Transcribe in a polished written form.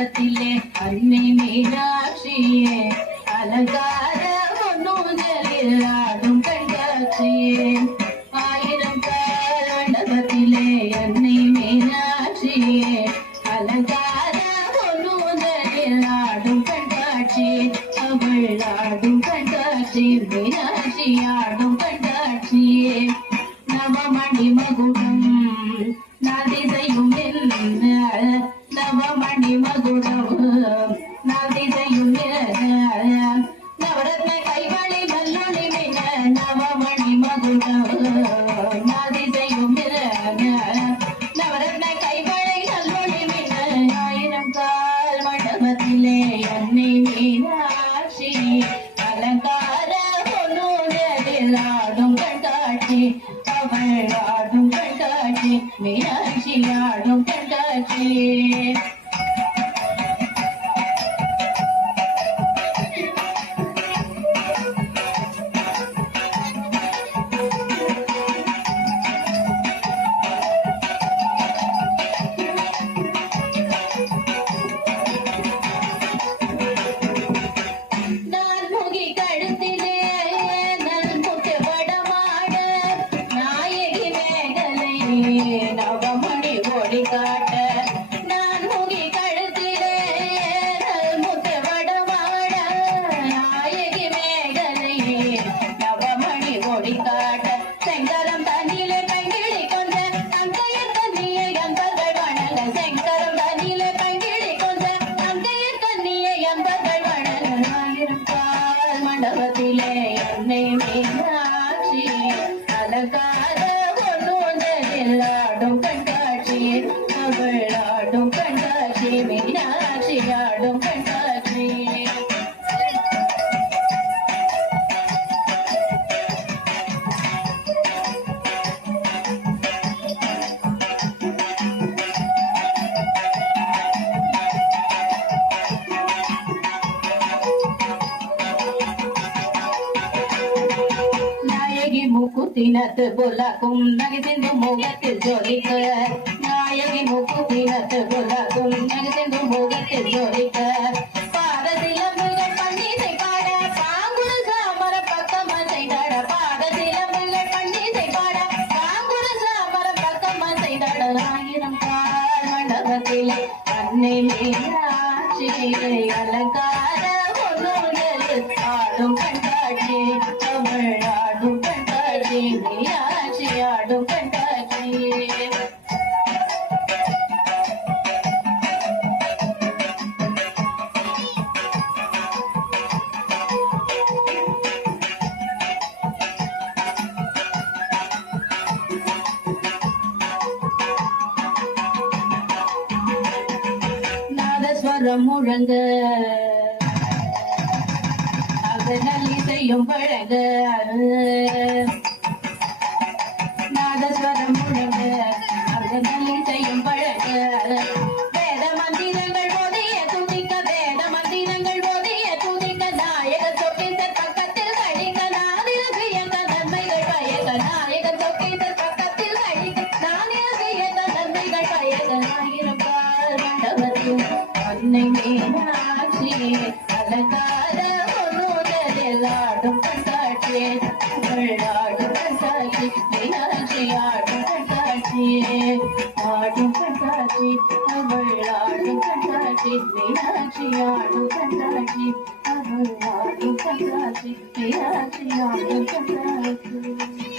மண்டபத்திலே அன்னை மீனாட்சியே அலங்கார பொன்னூஞ்சலில் ஆடும் கண்காட்சியே ஆயிரம் கால் மண்டபத்திலே அன்னை மீனாட்சியே அலங்கார பொன்னூஞ்சலில் ஆடும் கண்காட்சி அவள் ஆடும் கண்காட்சி மீனாட்சி ஆடும் கண்காட்சியே நவமணி மகுடம் நதிசையும் நவமணி மகுடம் நதிசையும் நவரத்ன கைவளை நல்லொளி மின நவமணி மகுடம் நதிசையும் நவரத்ன கைவளை நல்லொளி மின ஆயிரம் கால் மண்டபத்திலே அன்னை மீனாட்சி அலங்கார பொன்னூஞ்சலில் ஆடும் கண்காட்சி அவள் ஆடும் கண்காட்சி மீனாட்சி ஆடும் கண்காட்சி நவமணி ஒளி காட்ட நான் முகி கழுத்திலே முத்து வடமாட நாயகி மேகலையே நவமணி ஒளி காட்ட செங்கரம் தண்ணிலே பங்கிழி கொண்ட அங்கையர் கண்ணியை அன்பர்கள் வணங்க செங்கரம் தண்ணிலே பங்கிழி கொண்ட அங்கையர் கண்ணியை அன்பர்கள் வணங்க ஆயிரம் கால் மண்டபத்திலே அன்னை மீனாட்சி அலங்கார ஆடும் கண்காட்சி அவள் ஆடும் கண்காட்சி மீனாட்சி ஆடும் கண்காட்சி நாயகி மூக்குத்தினத்து புலக்கும் நகைசிந்து முகத்தில் ஜோதிக்க நாயகி மூக்குத்தினத்து புலக்கும் நகைசிந்து முகத்தில் ஜோதிக்க பாதசிலம்புகள் பண்டிசை பாட பாங்குல சாமர பக்கம் செய்தாட பாதசிலம்புகள் பண்டிசை பாட பாங்குல சாமர பக்கம் செய்தாட ஆயிரம் கால் மண்டபத்திலே அன்னை மீனாட்சி அலங்கார பொன்னூஞ்சலில் ஆடும் கண்காட்சி அவள் ஆடும் கண்காட்சி மீனாட்சி ஆடும் கண்காட்சி நாதஸ்வரம் முழங்க நல்லிசையும் பழக நாதஸ்வரம் முழங்க நல்லிசையும் பழக வேத மந்திரங்கள் போதிய துதிக்க வேத மந்திரங்கள் போதிய துதிக்க நாயக சொக்கேசர் பக்கத்தில் கழிக்க நானில பிரியங்க நன்மைகள் பயக்க நாயக சொக்கேசர் பக்கத்தில் கழிக்க நானில பிரியங்க நன்மைகள் பயக்க ஆயிரம் கால் மண்டபத்தில் அன்னை மீனாட்சி அலங்கார ஆடும் கண்காட்சி ஆடும் கண்காட்சி மீனாட்சி ஆடும் கண்காட்சி ஆடும் கண்காட்சி அவள் ஆடும் கண்காட்சி மீனாட்சி ஆடும் கண்காட்சி அவள் ஆடும் கண்காட்சி மீனாட்சி ஆடும் கண்காட்சி